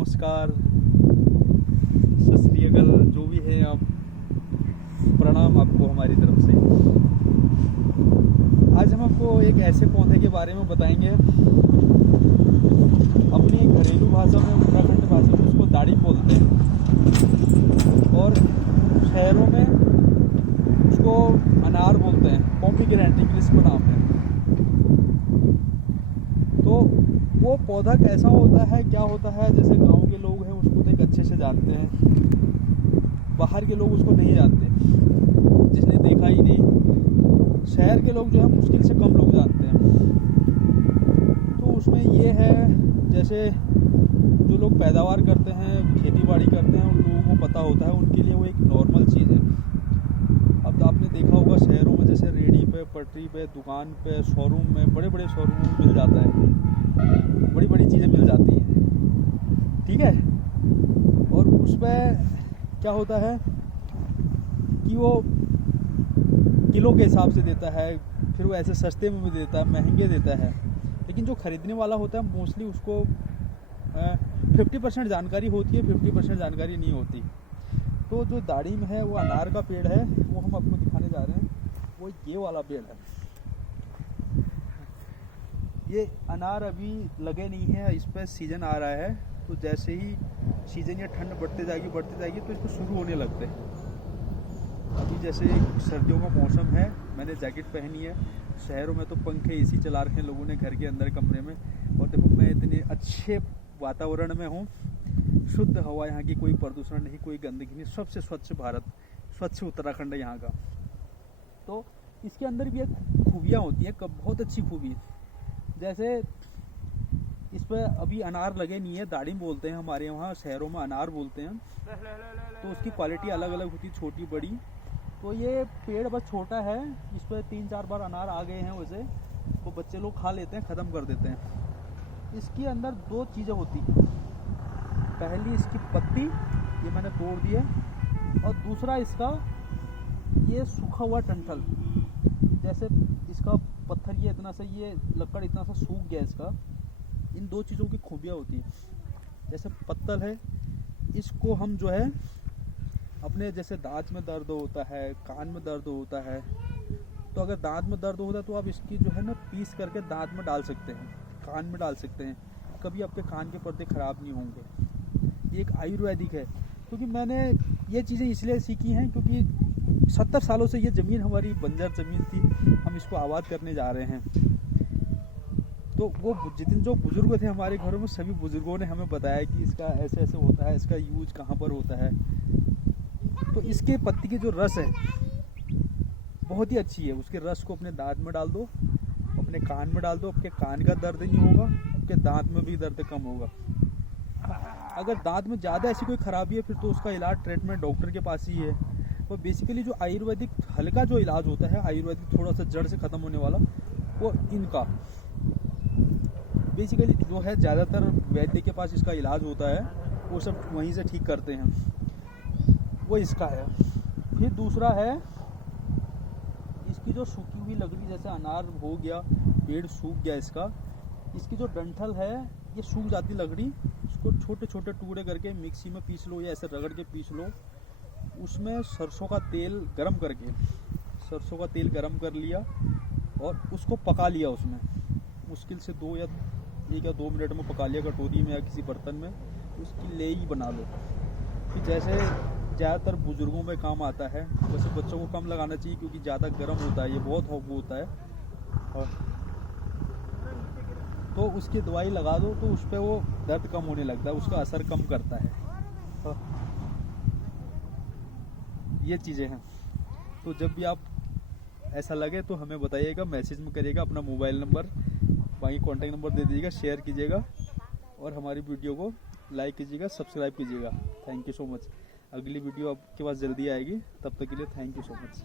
नमस्कार, सत श्री अकाल, जो भी है आप, प्रणाम आपको हमारी तरफ से। आज हम आपको एक ऐसे पौधे के बारे में बताएंगे, अपनी घरेलू भाषा में, उत्तराखंड भाषा में उसको दाढ़ी बोलते हैं और शहरों में उसको अनार बोलते हैं। पोमीग्रेनेट इंग्लिश में नाम है। तो वो पौधा कैसा होता है, क्या होता है, जैसे गांव के लोग हैं उसको तो एक अच्छे से जानते हैं, बाहर के लोग उसको नहीं जानते, जिसने देखा ही नहीं। शहर के लोग जो है मुश्किल से कम लोग जानते हैं। तो उसमें ये है, जैसे जो लोग पैदावार करते हैं, खेती बाड़ी करते हैं, उन लोगों को पता होता है, उनके लिए वो एक नॉर्मल चीज़ है। अब तो आपने देखा होगा शहरों में जैसे रेहड़ी पे, पटरी पे, दुकान पे, शोरूम में, बड़े बड़े शोरूम में मिल जाता है, बड़ी बड़ी चीज़ें मिल जाती हैं, ठीक है। और उसमें क्या होता है कि वो किलो के हिसाब से देता है, फिर वो ऐसे सस्ते में भी देता है, महंगे देता है। लेकिन जो ख़रीदने वाला होता है मोस्टली उसको 50% जानकारी होती है, 50% जानकारी नहीं होती। तो जो दाढ़ी में है वो अनार का पेड़ है, वो हम आपको दिखाने जा रहे हैं। वो ये वाला पेड़ है। ये अनार अभी लगे नहीं है, इस पर सीज़न आ रहा है। तो जैसे ही सीज़न या ठंड बढ़ते जाएगी तो इसको शुरू होने लगते हैं। अभी जैसे सर्दियों का मौसम है, मैंने जैकेट पहनी है। शहरों में तो पंखे एसी चला रखे हैं लोगों ने घर के अंदर कमरे में। और देखो मैं इतने अच्छे वातावरण में हूँ, शुद्ध हवा, यहाँ की कोई प्रदूषण नहीं, कोई गंदगी नहीं, सबसे स्वच्छ भारत, स्वच्छ उत्तराखंड है यहाँ का। तो इसके अंदर भी एक खूबियाँ होती हैं, बहुत अच्छी खूबी। जैसे इस पर अभी अनार लगे नहीं है, दाढ़ी बोलते हैं हमारे वहाँ, शहरों में अनार बोलते हैं। तो उसकी क्वालिटी अलग अलग होती है, छोटी बड़ी। तो ये पेड़ बस छोटा है, इस पर 3-4 बार अनार आ गए हैं वैसे, तो बच्चे लोग खा लेते हैं, ख़त्म कर देते हैं। इसके अंदर 2 चीज़ें होती हैं। पहली इसकी पत्ती, ये मैंने तोड़ दी है, और दूसरा इसका ये सूखा हुआ डंठल। जैसे इसका पत्थर ये इतना सा, ये लकड़ इतना सा सूख गया इसका। इन 2 चीज़ों की खूबियाँ होती हैं। जैसे पत्तल है, इसको हम जो है अपने, जैसे दांत में दर्द होता है, कान में दर्द होता है, तो अगर दांत में दर्द होता है तो आप इसकी जो है ना पीस करके दांत में डाल सकते हैं, कान में डाल सकते हैं। कभी आपके कान के पर्दे ख़राब नहीं होंगे। ये एक आयुर्वेदिक है। क्योंकि मैंने ये चीज़ें इसलिए सीखी हैं क्योंकि 70 सालों से ये ज़मीन हमारी बंजर ज़मीन थी, हम इसको आबाद करने जा रहे हैं। तो वो जितने जो बुज़ुर्ग थे हमारे घरों में, सभी बुज़ुर्गों ने हमें बताया कि इसका ऐसे ऐसे होता है, इसका यूज कहाँ पर होता है। तो इसके पत्ती की जो रस है बहुत ही अच्छी है। उसके रस को अपने दांत में डाल दो, अपने कान में डाल दो, आपके कान का दर्द नहीं होगा, आपके दांत में भी दर्द कम होगा। अगर दांत में ज़्यादा ऐसी कोई ख़राबी है फिर तो उसका इलाज, ट्रीटमेंट डॉक्टर के पास ही है। और बेसिकली जो आयुर्वेदिक हल्का जो इलाज होता है, आयुर्वेदिक थोड़ा सा जड़ से ख़त्म होने वाला, वो इनका बेसिकली जो है, ज़्यादातर वैद्य के पास इसका इलाज होता है, वो सब वहीं से ठीक करते हैं, वो इसका है। फिर दूसरा है इसकी जो सूखी हुई लकड़ी, जैसे अनार हो गया, पेड़ सूख गया इसका, इसकी जो डंठल है ये सूख जाती लकड़ी, उसको छोटे छोटे टुकड़े करके मिक्सी में पीस लो या ऐसे रगड़ के पीस लो। उसमें सरसों का तेल गरम करके, सरसों का तेल गरम कर लिया और उसको पका लिया। उसमें मुश्किल से 1 या 2 मिनट में पका लिया, कटोरी में या किसी बर्तन में। उसकी लेई बना लो। फिर जैसे ज़्यादातर बुज़ुर्गों में काम आता है, वैसे बच्चों को कम लगाना चाहिए क्योंकि ज़्यादा गर्म होता है, ये बहुत वो होता है। और तो उसकी दवाई लगा दो तो उस पर वो दर्द कम होने लगता है, उसका असर कम करता है। तो ये चीज़ें हैं। तो जब भी आप ऐसा लगे तो हमें बताइएगा, मैसेज में करिएगा, अपना मोबाइल नंबर, वहीं कॉन्टैक्ट नंबर दे दीजिएगा, शेयर कीजिएगा और हमारी वीडियो को लाइक कीजिएगा, सब्सक्राइब कीजिएगा। Thank you so much. अगली वीडियो आपके पास जल्दी आएगी, तब तक के लिए थैंक यू सो मच।